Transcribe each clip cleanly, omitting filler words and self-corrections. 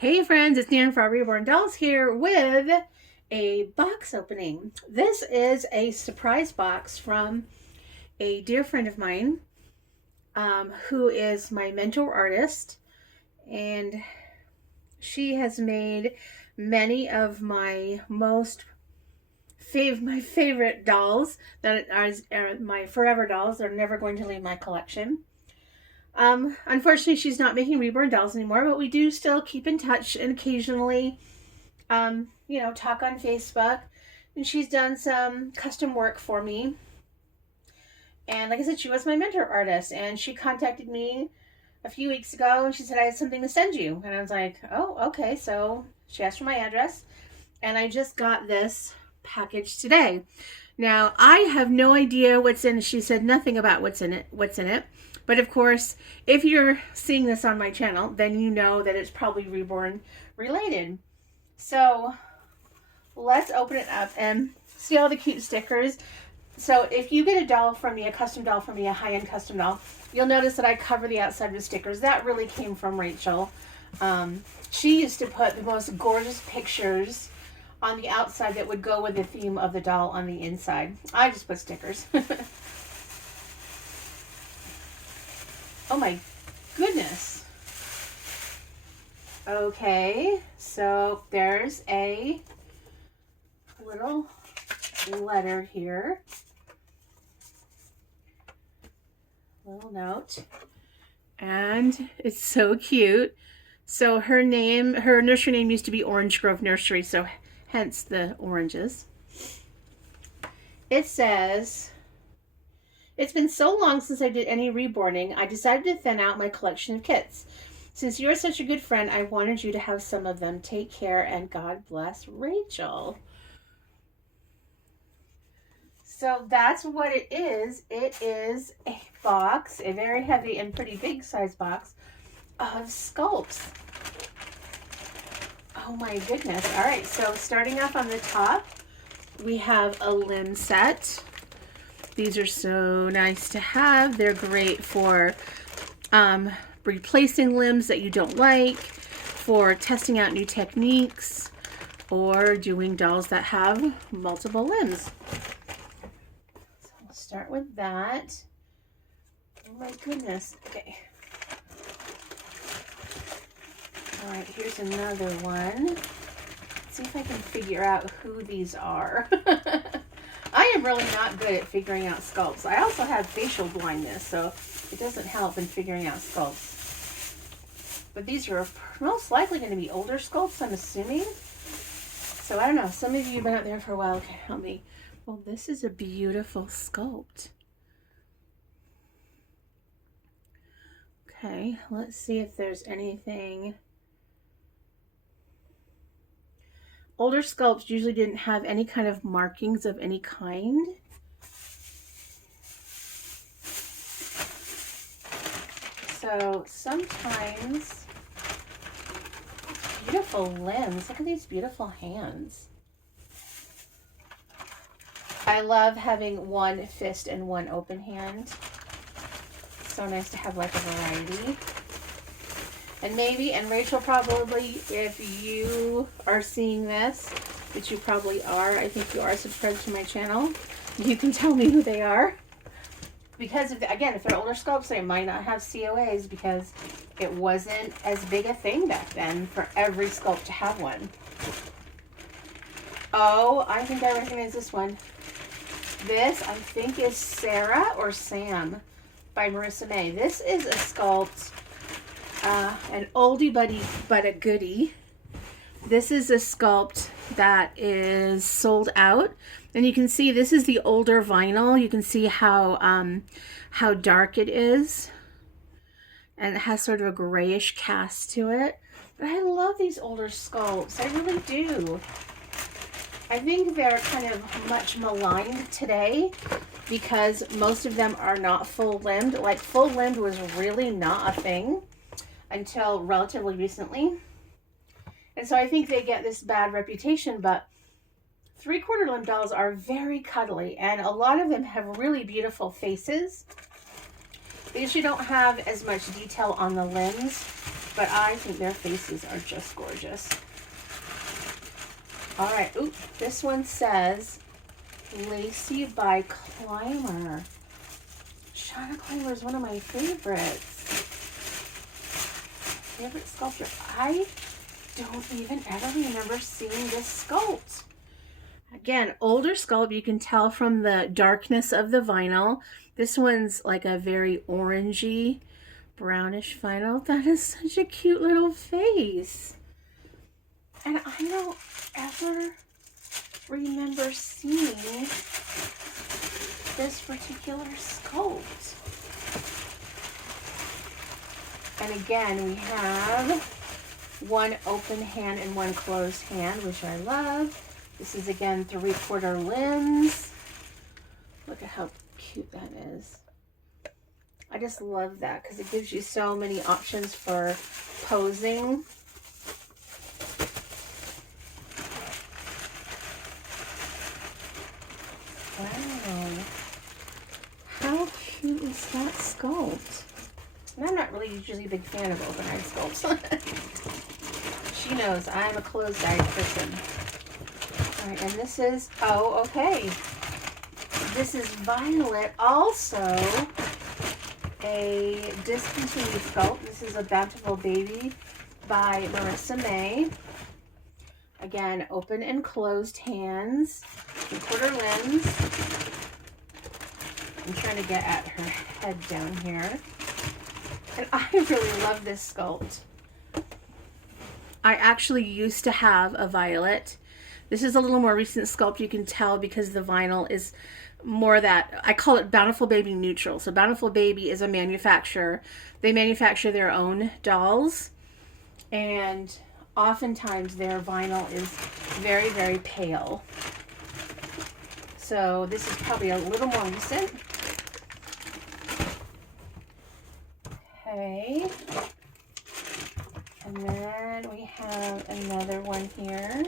Hey friends, it's Nan from Reborn Dolls here with a box opening. This is a surprise box from a dear friend of mine who is my mentor artist, and she has made many of my favorite dolls that are my forever dolls. They're never going to leave my collection. Unfortunately, she's not making Reborn dolls anymore, but we do still keep in touch and occasionally talk on Facebook. And she's done some custom work for me. And like I said, she was my mentor artist. And she contacted me a few weeks ago and she said, I had something to send you. And I was like, oh, okay. So she asked for my address. And I just got this package today. Now, I have no idea what's in it. She said nothing about what's in it. But of course, if you're seeing this on my channel, then you know that it's probably Reborn related. So let's open it up and see all the cute stickers. So if you get a doll from me, a custom doll from me, a high-end custom doll, you'll notice that I cover the outside with stickers. That really came from Rachel. She used to put the most gorgeous pictures on the outside that would go with the theme of the doll on the inside. I just put stickers. Oh my goodness. Okay, so there's a little letter here. Little note. And it's so cute. So her nursery name used to be Orange Grove Nursery, so hence the oranges. It says, it's been so long since I did any reborning, I decided to thin out my collection of kits. Since you're such a good friend, I wanted you to have some of them. Take care and God bless, Rachel. So that's what it is. It is a box, a very heavy and pretty big size box of sculpts. Oh my goodness. All right, so starting off on the top, we have a limb set. These are so nice to have. They're great for replacing limbs that you don't like, for testing out new techniques, or doing dolls that have multiple limbs. So we'll start with that. Oh my goodness. Okay. All right, here's another one. Let's see if I can figure out who these are. I am really not good at figuring out sculpts. I also have facial blindness, so it doesn't help in figuring out sculpts. But these are most likely going to be older sculpts, I'm assuming. So I don't know. Some of you have been out there for a while. Can help me. Well, this is a beautiful sculpt. Okay, let's see if there's anything. Older sculpts usually didn't have any kind of markings of any kind. So sometimes beautiful limbs. Look at these beautiful hands. I love having one fist and one open hand. So nice to have like a variety. And maybe, and Rachel probably, if you are seeing this, which you probably are, I think you are subscribed to my channel, you can tell me who they are. Because, again, if they're older sculpts, they might not have COAs because it wasn't as big a thing back then for every sculpt to have one. Oh, I think I recognize this one. This, I think, is Sarah or Sam by Marissa May. This is a sculpt. An oldie but a goodie. This is a sculpt that is sold out, and you can see this is the older vinyl. You can see how dark it is, and it has sort of a grayish cast to it. But I love these older sculpts. I really do. I think they're kind of much maligned today because most of them are not full-limbed. Like, full-limbed was really not a thing until relatively recently. And so I think they get this bad reputation, but 3/4 limb dolls are very cuddly, and a lot of them have really beautiful faces. They usually don't have as much detail on the limbs But I think their faces are just gorgeous. All right. Ooh, this one says Lacy by Clymer. Shauna Clymer is one of my favorites. Favorite sculptor. I don't even ever remember seeing this sculpt. Again, older sculpt. You can tell from the darkness of the vinyl. This one's like a very orangey, brownish vinyl. That is such a cute little face. And I don't ever remember seeing this particular sculpt. And again, we have one open hand and one closed hand, which I love. This is again 3/4 limbs. Look at how cute that is. I just love that because it gives you so many options for posing. Wow. How cute is that sculpt? And I'm not really usually a big fan of open-eyed sculpts. She knows I'm a closed-eyed person. All right, and this is, oh, okay. This is Violet, also a discontinued sculpt. This is a Bountiful Baby by Marissa May. Again, open and closed hands, 3/4 limbs. I'm trying to get at her head down here. And I really love this sculpt. I actually used to have a Violet. This is a little more recent sculpt. You can tell because the vinyl is more that, I call it Bountiful Baby Neutral. So Bountiful Baby is a manufacturer. They manufacture their own dolls. And oftentimes their vinyl is very, very pale. So this is probably a little more recent. Okay. And then we have another one here.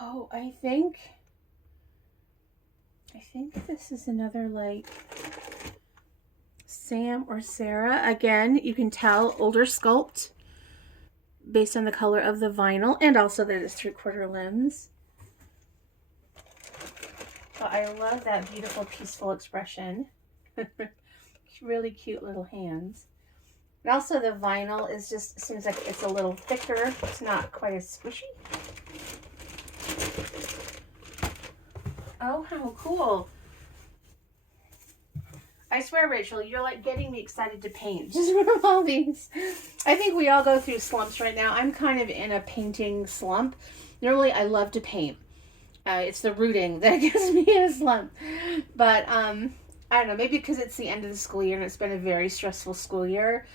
Oh, I think this is another like Sam or Sarah. Again, you can tell older sculpt based on the color of the vinyl and also that it's 3/4 limbs. But I love that beautiful, peaceful expression. Really cute little hands. And also the vinyl is just, seems like it's a little thicker. It's not quite as squishy. Oh, how cool. I swear, Rachel, you're like getting me excited to paint just from all these. I think we all go through slumps right now. I'm kind of in a painting slump. Normally, I love to paint. It's the rooting that gives me a slump. But I don't know, maybe because it's the end of the school year and it's been a very stressful school year.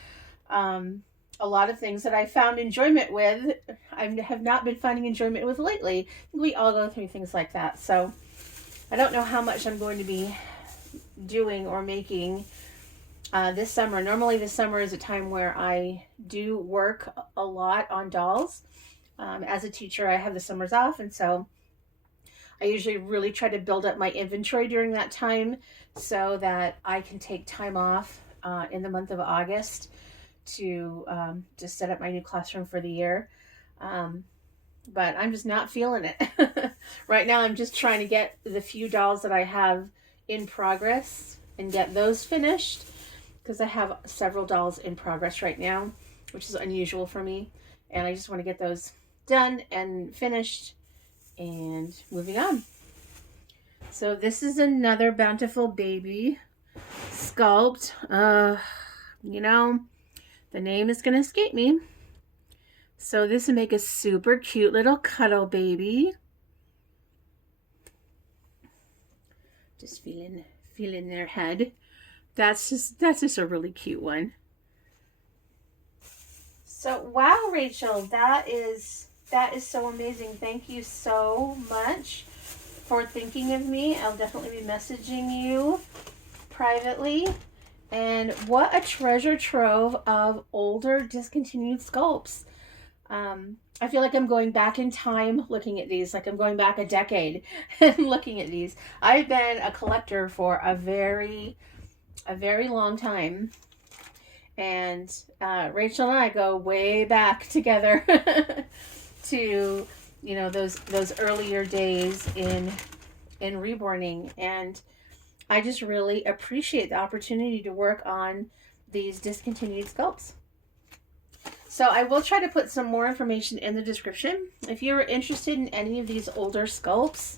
A lot of things that I found enjoyment with, I have not been finding enjoyment with lately. We all go through things like that. So I don't know how much I'm going to be doing or making this summer. Normally this summer is a time where I do work a lot on dolls. As a teacher, I have the summers off, and so I usually really try to build up my inventory during that time so that I can take time off in the month of August to just set up my new classroom for the year. But I'm just not feeling it. Right now, I'm just trying to get the few dolls that I have in progress and get those finished because I have several dolls in progress right now, which is unusual for me. And I just want to get those done and finished and moving on. So this is another Bountiful Baby sculpt. You know, the name is going to escape me. So this would make a super cute little cuddle baby. Just feeling their head. That's just a really cute one. So wow, Rachel, that is so amazing. Thank you so much for thinking of me. I'll definitely be messaging you privately. And what a treasure trove of older discontinued sculpts. I feel like I'm going back in time looking at these, like I'm going back a decade and looking at these. I've been a collector for a very long time. And Rachel and I go way back together to, you know, those earlier days in reborning. And I just really appreciate the opportunity to work on these discontinued sculpts. So I will try to put some more information in the description. If you're interested in any of these older sculpts,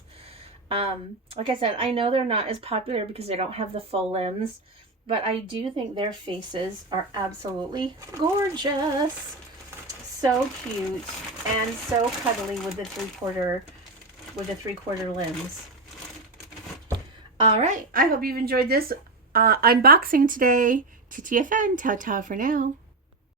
like I said, I know they're not as popular because they don't have the full limbs, but I do think their faces are absolutely gorgeous. So cute and so cuddly with the three-quarter limbs. All right, I hope you've enjoyed this unboxing today. TTFN, ta-ta for now.